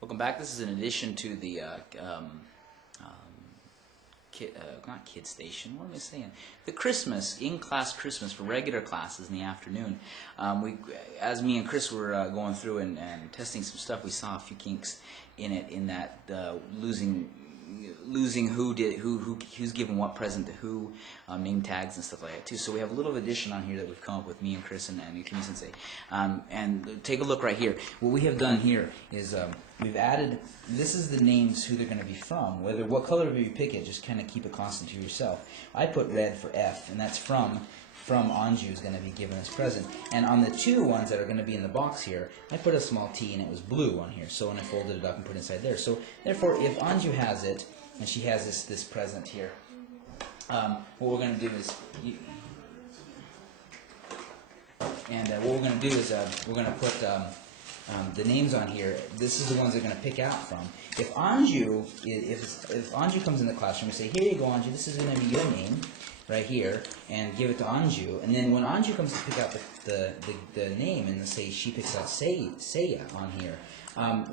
Welcome back. This is an addition to the not Kid Station. What am I saying? The Christmas in-class Christmas for regular classes in the afternoon. As me and Chris were going through and testing some stuff, we saw a few kinks in it. In that losing who's given what present to who, name tags and stuff like that too. So we have a little addition on here that we've come up with, me and Chris and Yukimi Sensei. And take a look right here. What we have done here is we've added. This is the names who they're going to be from. Whether what color you pick it, just kind of keep it constant to yourself. I put red for F, and that's from Anju is going to be given as present. And on the two ones that are going to be in the box here, I put a small T and it was blue on here. So when I folded it up and put it inside there. So therefore, if Anju has it, and she has this present here, what we're going to do is, we're going to put the names on here. This is the ones they're going to pick out from. If Anju comes in the classroom, we say, here you go, Anju, this is going to be your name right here, and give it to Anju. And then when Anju comes to pick out the name, and say she picks out Seiya on here,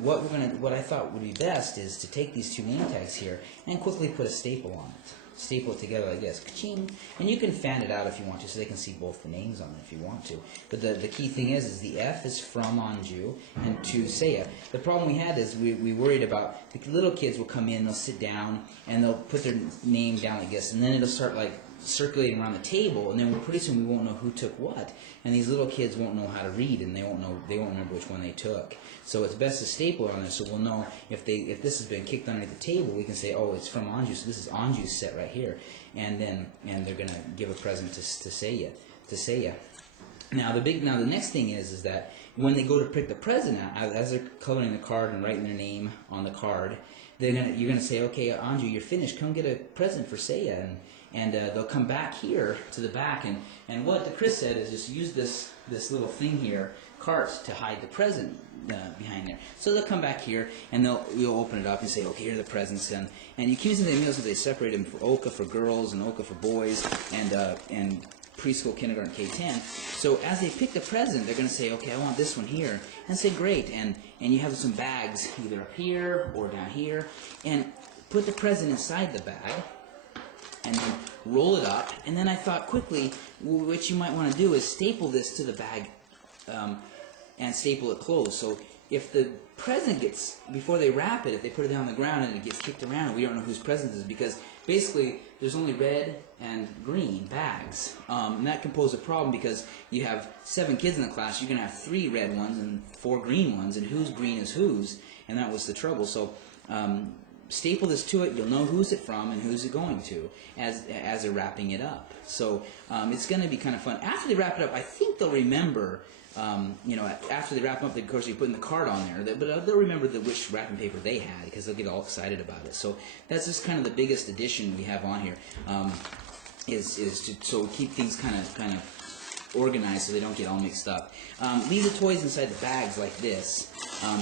what I thought would be best is to take these two name tags here and quickly put a staple on it. Staple it together like this, ka-ching, and you can fan it out if you want to, so they can see both the names on it if you want to. But the key thing is the F is from Anju and to Seiya. The problem we had is we worried about the little kids will come in, they'll sit down, and they'll put their name down like this, and then it'll start like circulating around the table, and then pretty soon we won't know who took what, and these little kids won't know how to read, and they won't remember which one they took. So it's best to staple it on there, so we'll know if this has been kicked underneath the table. We can say, oh, it's from Anju, so this is Anju's set right here, and they're gonna give a present to Seiya. Now the next thing is that when they go to pick the present out, as they're coloring the card and writing their name on the card, you're gonna say, okay, Anju, you're finished. Come get a present for Seiya, and they'll come back here to the back, and what Chris said is just use this little thing here, cart, to hide the present behind there. So they'll come back here, and you'll open it up and say, okay, here are the presents, and Yukimi Sensei Meals, they separate them for Oka for girls and Oka for boys, and preschool, kindergarten, K-10. So as they pick the present, they're going to say, okay, I want this one here, and say, great, and you have some bags either up here or down here, and put the present inside the bag, and then roll it up. And then I thought quickly, what you might want to do is staple this to the bag and staple it closed. So if the present gets, before they wrap it, if they put it down on the ground and it gets kicked around and we don't know whose present it is, because basically there's only red and green bags. And that can pose a problem because you have 7 kids in the class, you're going to have 3 red ones and 4 green ones, and whose green is whose, and that was the trouble. So staple this to it, you'll know who's it from and who's it going to as they're wrapping it up. So it's going to be kind of fun. After they wrap it up, I think they'll remember, after they wrap it up, of course, you're putting the card on there, but they'll remember which wrapping paper they had because they'll get all excited about it. So that's just kind of the biggest addition we have on here, so keep things kind of organized so they don't get all mixed up. Leave the toys inside the bags like this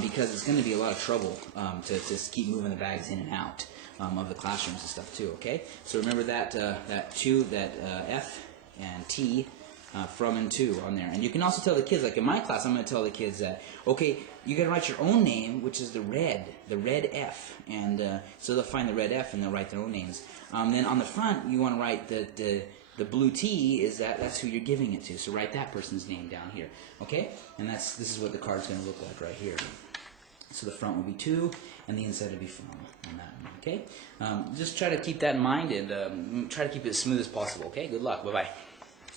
because it's going to be a lot of trouble to just keep moving the bags in and out of the classrooms and stuff too. Okay, so remember that F and T. From and to on there. And you can also tell the kids, like in my class, I'm going to tell the kids that, okay, you got to write your own name, which is the red F. And so they'll find the red F and they'll write their own names. Then on the front, you want to write the blue T, that's who you're giving it to. So write that person's name down here. Okay? And this is what the card's going to look like right here. So the front will be to, and the inside will be from on that one. Okay? Just try to keep that in mind and try to keep it as smooth as possible. Okay? Good luck. Bye-bye.